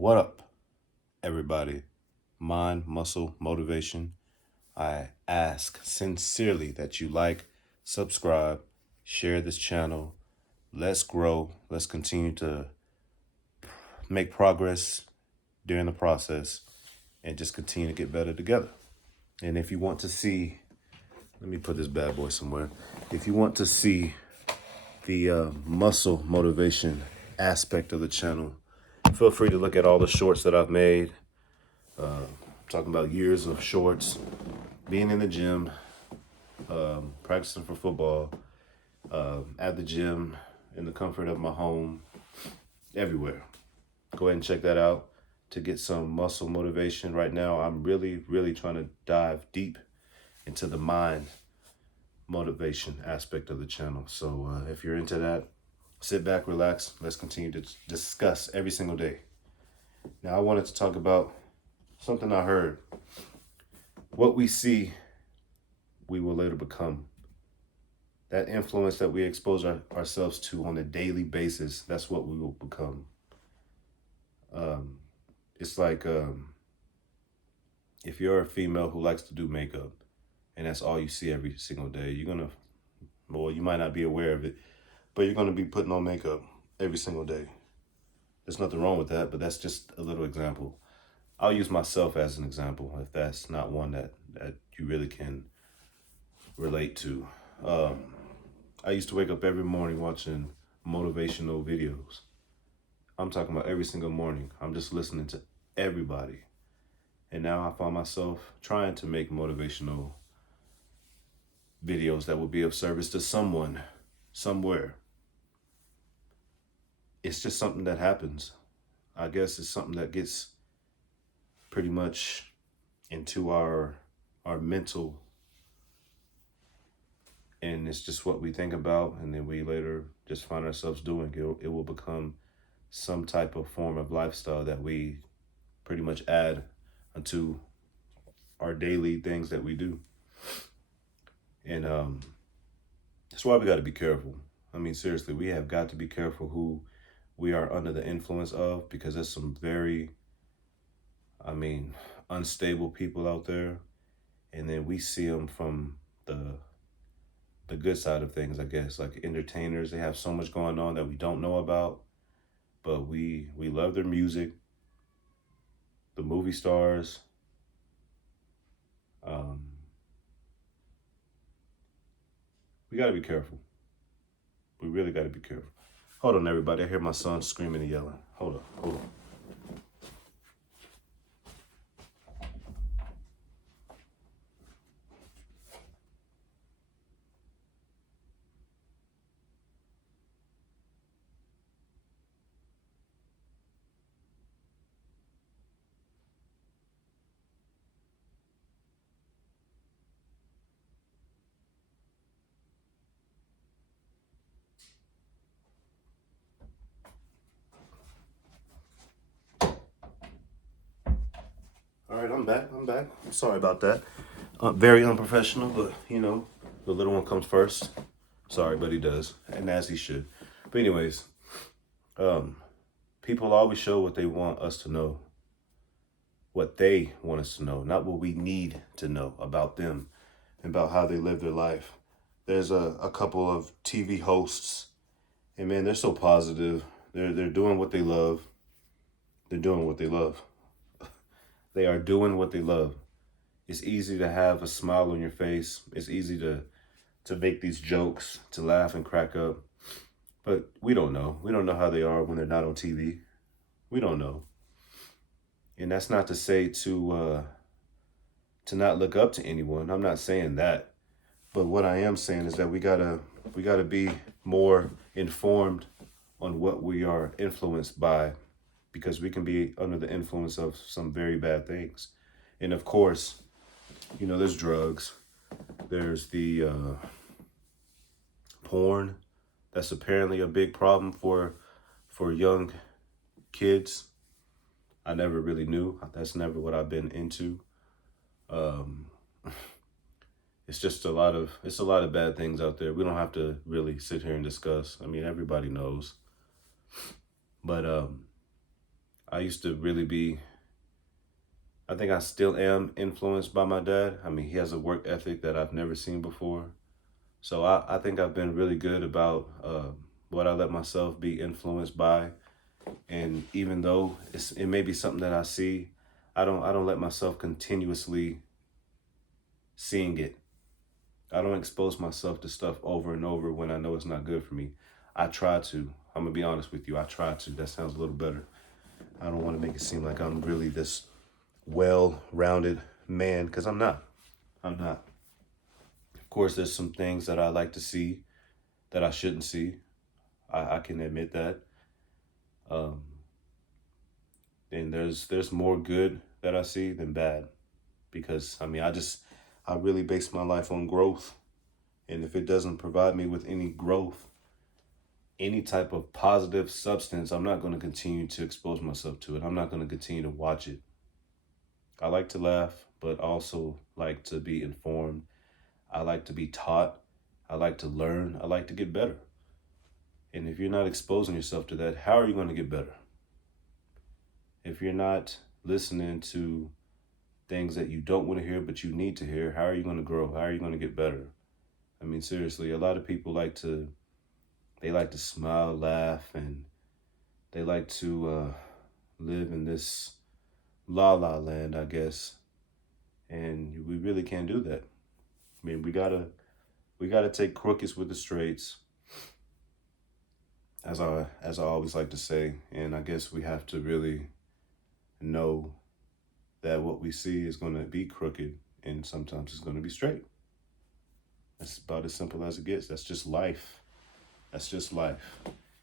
What up, everybody? Mind, muscle, motivation. I ask sincerely that you like, subscribe, share this channel. Let's grow. Let's continue to make progress during the process and just continue to get better together. And if you want to see, let me put this bad boy somewhere. If you want to see the muscle motivation aspect of the channel, feel free to look at all the shorts that I've made. Talking about years of shorts, being in the gym, practicing for football, at the gym, in the comfort of my home, everywhere. Go ahead and check that out to get some muscle motivation. Right now, I'm really trying to dive deep into the mind motivation aspect of the channel. So if you're into that, sit back, relax. Let's continue to discuss every single day. Now, I wanted to talk about something I heard. What we see, we will later become. That influence that we expose ourselves to on a daily basis, that's what we will become. It's like if you're a female who likes to do makeup and that's all you see every single day, you might not be aware of it, but you're gonna be putting on makeup every single day. There's nothing wrong with that, but that's just a little example. I'll use myself as an example if that's not one that you really can relate to. I used to wake up every morning watching motivational videos. I'm talking about every single morning. I'm just listening to everybody. And now I find myself trying to make motivational videos that will be of service to someone, somewhere. It's just something that happens. I guess it's something that gets pretty much into our mental, and it's just what we think about, and then we later just find ourselves doing. It will become some type of form of lifestyle that we pretty much add unto our daily things that we do. And that's why we got to be careful. I mean, seriously, we have got to be careful who we are under the influence of, because there's some very, unstable people out there. And then we see them from the good side of things, I guess, like entertainers. They have so much going on that we don't know about, but we love their music. The movie stars. We got to be careful. We really got to be careful. Hold on, everybody. I hear my son screaming and yelling. Hold on. All right, I'm back. I'm sorry about that. Very unprofessional, but the little one comes first. Sorry, but he does, and as he should. But anyways, people always show what they want us to know, what they want us to know, not what we need to know about them, about how they live their life. There's a couple of TV hosts, and man, they're so positive. They're doing what they love. They're doing what they love. They are doing what they love. It's easy to have a smile on your face. It's easy to make these jokes, to laugh and crack up. But we don't know. We don't know how they are when they're not on TV. We don't know. And that's not to say to not look up to anyone. I'm not saying that. But what I am saying is that we gotta be more informed on what we are influenced by, because we can be under the influence of some very bad things. And of course, there's drugs. There's the porn. That's apparently a big problem for young kids. I never really knew. That's never what I've been into. It's just a lot of bad things out there. We don't have to really sit here and discuss. I mean, everybody knows. But I used to really be, I think I still am influenced by my dad. I mean, he has a work ethic that I've never seen before. So I think I've been really good about what I let myself be influenced by. And even though it may be something that I see, I don't let myself continuously seeing it. I don't expose myself to stuff over and over when I know it's not good for me. I try to. I'm gonna be honest with you. I try to. That sounds a little better. I don't want to make it seem like I'm really this well-rounded man, because I'm not. I'm not. Of course, there's some things that I like to see that I shouldn't see. I can admit that. Um, and there's more good that I see than bad, because I mean I really base my life on growth, and if it doesn't provide me with any growth, any type of positive substance, I'm not going to continue to expose myself to it. I'm not going to continue to watch it. I like to laugh, but also like to be informed. I like to be taught. I like to learn. I like to get better. And if you're not exposing yourself to that, how are you going to get better? If you're not listening to things that you don't want to hear, but you need to hear, how are you going to grow? How are you going to get better? I mean, seriously, a lot of people they like to smile, laugh, and they like to live in this la la land, I guess. And we really can't do that. I mean, we gotta take crookeds with the straights, as I always like to say. And I guess we have to really know that what we see is going to be crooked, and sometimes it's going to be straight. That's about as simple as it gets. That's just life. That's just life.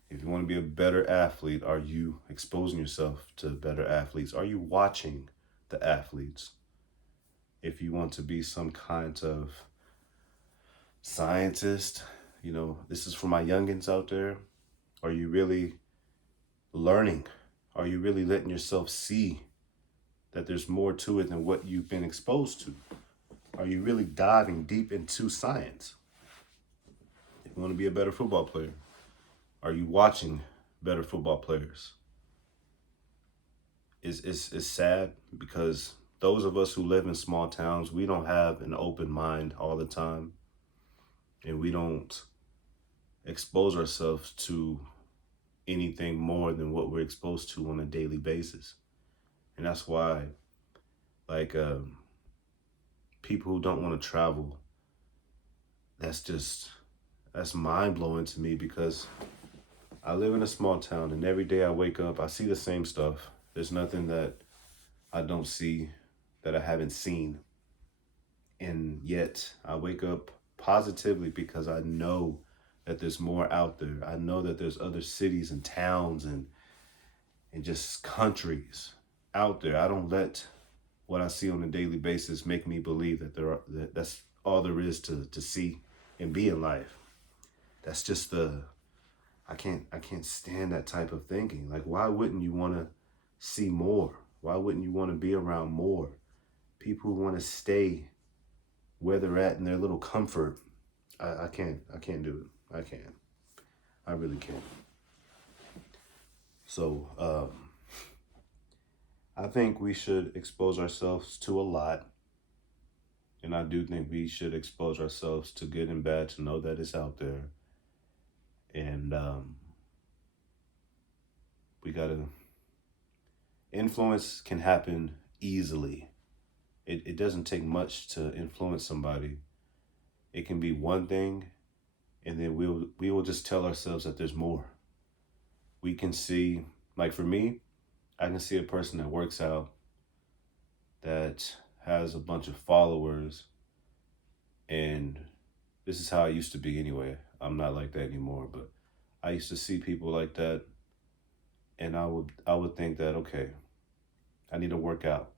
If you want to be a better athlete, are you exposing yourself to better athletes? Are you watching the athletes? If you want to be some kind of scientist, this is for my youngins out there. Are you really learning? Are you really letting yourself see that there's more to it than what you've been exposed to? Are you really diving deep into science? If you want to be a better football player, are you watching better football players? It's sad because those of us who live in small towns, we don't have an open mind all the time, and we don't expose ourselves to anything more than what we're exposed to on a daily basis. And that's why, like, people who don't want to travel, that's mind blowing to me, because I live in a small town, and every day I wake up, I see the same stuff. There's nothing that I don't see that I haven't seen. And yet I wake up positively because I know that there's more out there. I know that there's other cities and towns and just countries out there. I don't let what I see on a daily basis make me believe that's all there is to see and be in life. That's just I can't stand that type of thinking. Like, why wouldn't you want to see more? Why wouldn't you want to be around more people who want to stay where they're at in their little comfort? I can't do it. I can't. I really can't. So I think we should expose ourselves to a lot. And I do think we should expose ourselves to good and bad to know that it's out there. And we gotta, influence can happen easily. It doesn't take much to influence somebody. It can be one thing, and then we will just tell ourselves that there's more. We can see, like for me, I can see a person that works out, that has a bunch of followers, and this is how I used to be anyway. I'm not like that anymore, but I used to see people like that, and I would think that, okay, I need to work out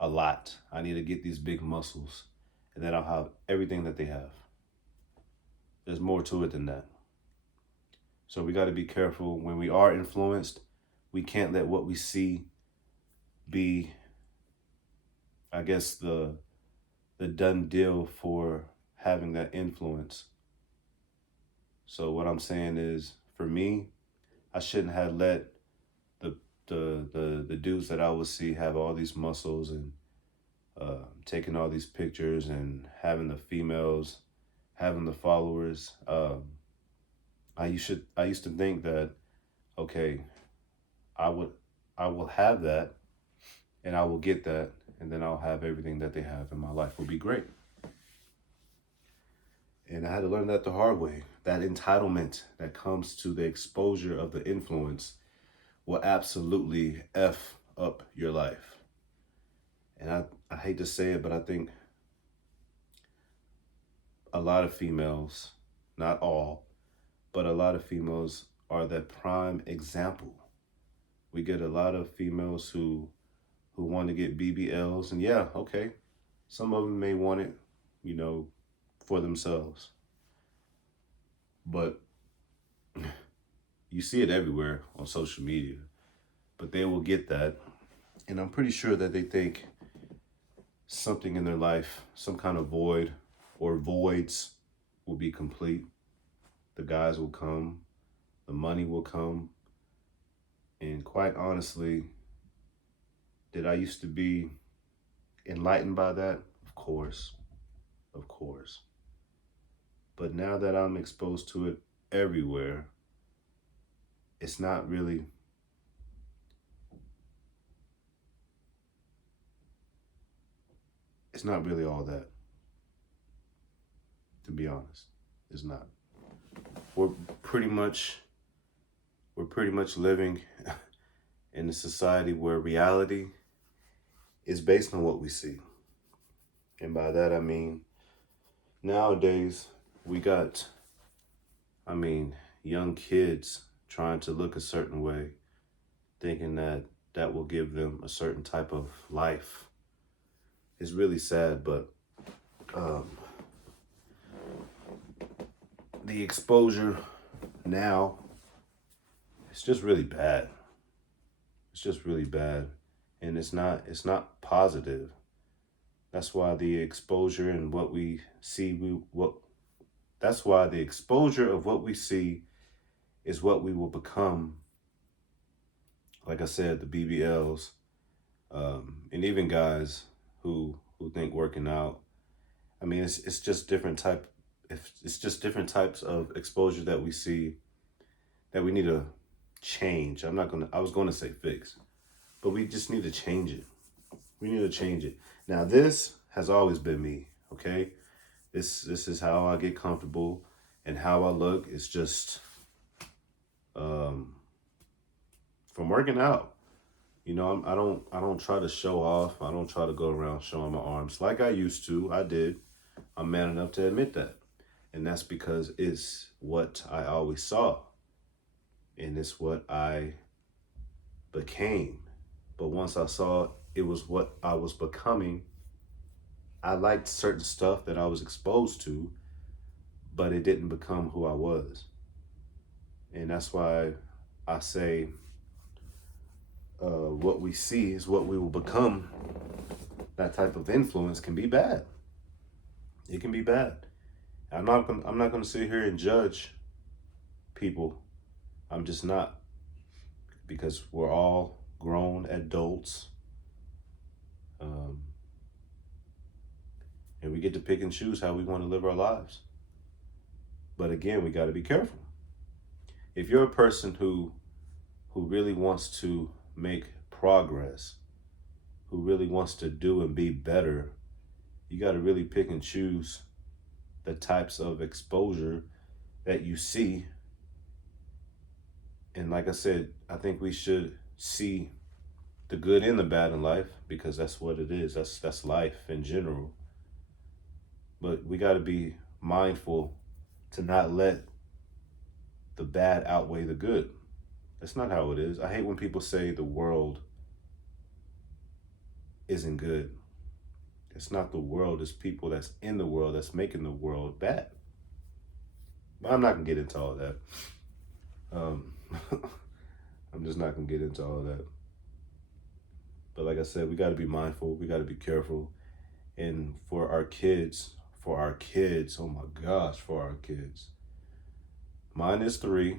a lot. I need to get these big muscles, and then I'll have everything that they have. There's more to it than that. So we got to be careful when we are influenced. We can't let what we see be, I guess, the done deal for having that influence. So what I'm saying is, for me, I shouldn't have let the dudes that I would see have all these muscles and taking all these pictures and having the females, having the followers. I used to think that, okay, I would I will have that and I will get that and then I'll have everything that they have and my life will be great. And I had to learn that the hard way. That entitlement that comes to the exposure of the influence will absolutely F up your life. And I hate to say it, but I think a lot of females, not all, but a lot of females are that prime example. We get a lot of females who want to get BBLs, and yeah, okay, some of them may want it, you know, for themselves. But you see it everywhere on social media. But they will get that. And I'm pretty sure that they think something in their life, some kind of void or voids will be complete. The guys will come, the money will come. And quite honestly, did I used to be enlightened by that? Of course. Of course. But now that I'm exposed to it everywhere, it's not really all that, to be honest. It's not. We're pretty much living in a society where reality is based on what we see. And by that I mean nowadays we got young kids trying to look a certain way, thinking that that will give them a certain type of life. It's really sad, but the exposure now, it's just really bad. It's just really bad, and it's not positive. That's why the exposure and what we see, that's why the exposure of what we see is what we will become. Like I said, the BBLs, and even guys who think working out. I mean, it's just different type. It's just different types of exposure that we see that we need to change. I was gonna say fix, but we just need to change it. We need to change it. Now, this has always been me. Okay, this is how I get comfortable and how I look. It's just from working out. You know, I don't try to show off. I don't try to go around showing my arms like I used to. I did. I'm man enough to admit that. And that's because it's what I always saw. And it's what I became. But once I saw it was what I was becoming, I liked certain stuff that I was exposed to, but it didn't become who I was. And that's why I say what we see is what we will become. That type of influence can be bad. It can be bad. I'm not gonna sit here and judge people. I'm just not, because we're all grown adults, and we get to pick and choose how we want to live our lives. But again, we got to be careful. If you're a person who really wants to make progress, who really wants to do and be better, you got to really pick and choose the types of exposure that you see. And like I said, I think we should see the good and the bad in life, because that's what it is. That's life in general. But we got to be mindful to not let the bad outweigh the good. That's not how it is. I hate when people say the world isn't good. It's not the world, it's people that's in the world that's making the world bad. But I'm not going to get into all that. I'm just not going to get into all that. But like I said, we got to be mindful. We got to be careful. And for our kids, oh my gosh, for our kids. Mine is 3.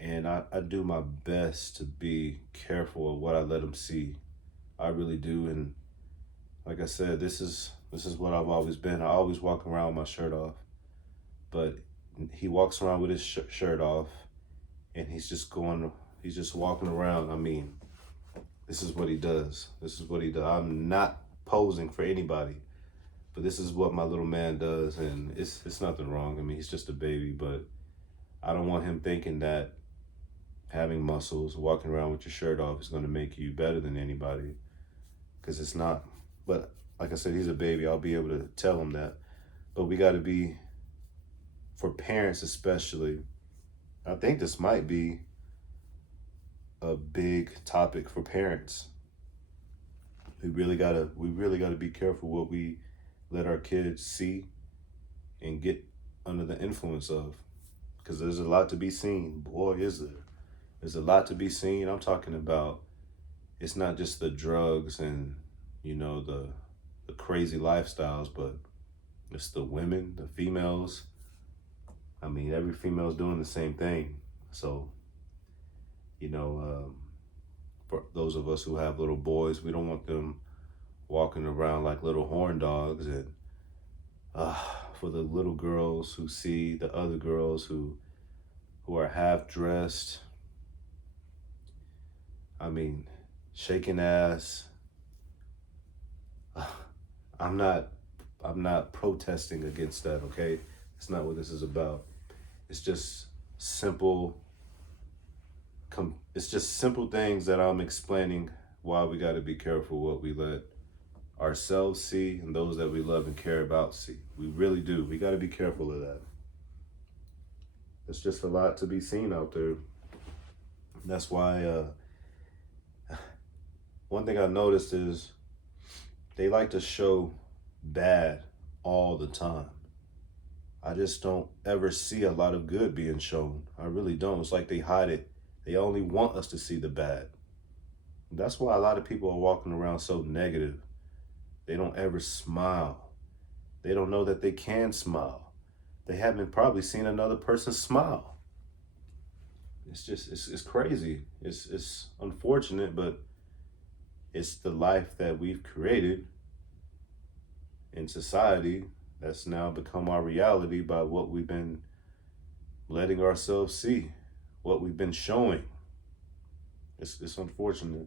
And I do my best to be careful of what I let him see. I really do. And like I said, this is what I've always been. I always walk around with my shirt off, but he walks around with his shirt off, and he's just walking around. I mean, this is what he does. This is what he does. I'm not posing for anybody, but this is what my little man does, and it's nothing wrong. I mean, he's just a baby, but I don't want him thinking that having muscles, walking around with your shirt off is going to make you better than anybody, because it's not. But like I said, he's a baby. I'll be able to tell him that. But we got to be, for parents especially, I think this might be a big topic for parents. We really gotta be careful what we let our kids see and get under the influence of, because there's a lot to be seen. Boy, is there. There's a lot to be seen. I'm talking about, it's not just the drugs and the crazy lifestyles, but it's the women, the females. I mean, every female's doing the same thing. So, you know, for those of us who have little boys, we don't want them walking around like little horn dogs. And uh, for the little girls who see the other girls who are half dressed, I mean, shaking ass. I'm not I'm not protesting against that, okay? It's not what this is about. It's just simple it's just simple things that I'm explaining why we got to be careful what we let ourselves see and those that we love and care about see. We really do. We got to be careful of that. There's just a lot to be seen out there. That's why one thing I noticed is they like to show bad all the time. I just don't ever see a lot of good being shown. I really don't. It's like they hide it. They only want us to see the bad. That's why a lot of people are walking around so negative. They don't ever smile. They don't know that they can smile. They haven't probably seen another person smile. It's crazy. It's unfortunate, but it's the life that we've created in society that's now become our reality by what we've been letting ourselves see, what we've been showing. It's unfortunate,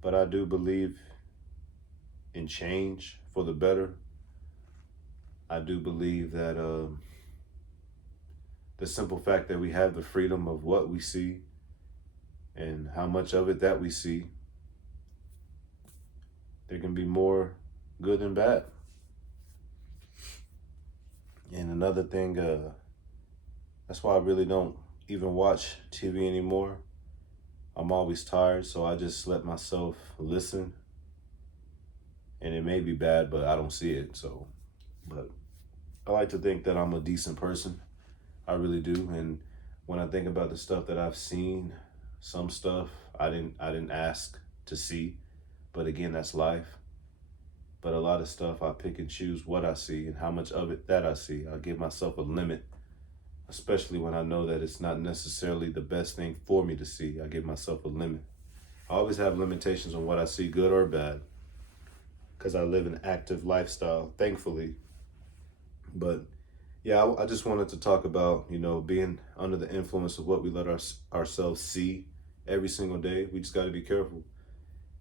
but I do believe in change for the better. I do believe that the simple fact that we have the freedom of what we see and how much of it that we see, there can be more good than bad. And another thing, that's why I really don't even watch TV anymore. I'm always tired, so I just let myself listen. And it may be bad, but I don't see it. So, but I like to think that I'm a decent person. I really do. And when I think about the stuff that I've seen, some stuff I didn't ask to see, but again, that's life. But a lot of stuff I pick and choose what I see and how much of it that I see. I give myself a limit, especially when I know that it's not necessarily the best thing for me to see. I give myself a limit. I always have limitations on what I see, good or bad, because I live an active lifestyle, thankfully. But yeah, I just wanted to talk about, being under the influence of what we let ourselves see every single day. We just got to be careful.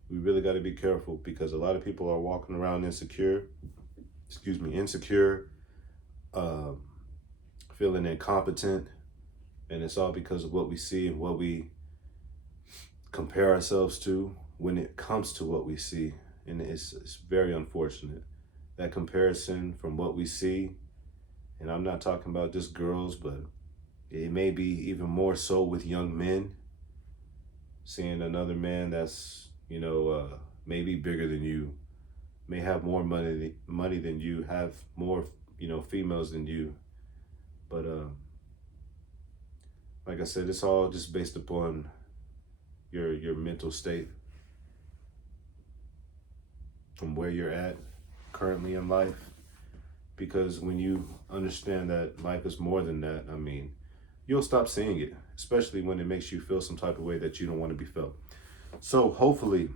We really got to be careful, because a lot of people are walking around insecure, feeling incompetent, and it's all because of what we see and what we compare ourselves to when it comes to what we see. And it's very unfortunate, that comparison from what we see. And I'm not talking about just girls, but it may be even more so with young men, seeing another man that's maybe bigger than you, may have more money than you, have more females than you. But like I said, it's all just based upon your mental state, from where you're at currently in life. Because when you understand that life is more than that, I mean, you'll stop seeing it. especially when it makes you feel some type of way that you don't want to be felt. So hopefully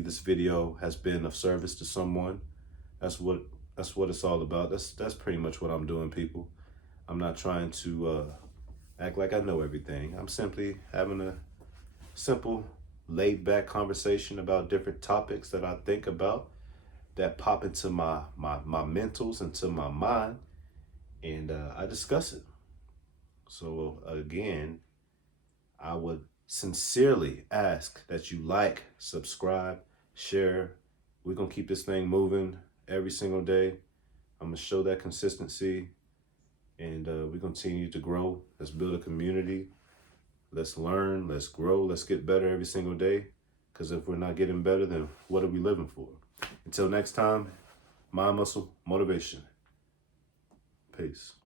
this video has been of service to someone. That's what it's all about. That's pretty much what I'm doing, people. I'm not trying to act like I know everything. I'm simply having a simple, laid back conversation about different topics that I think about that pop into my mentals, into my mind, and I discuss it. So again, I would sincerely ask that you like, subscribe, share. We're gonna keep this thing moving every single day. I'm gonna show that consistency, and we continue to grow. Let's build a community. Let's learn, let's grow, let's get better every single day. Because if we're not getting better, then what are we living for? Until next time, mind, muscle, motivation. Peace.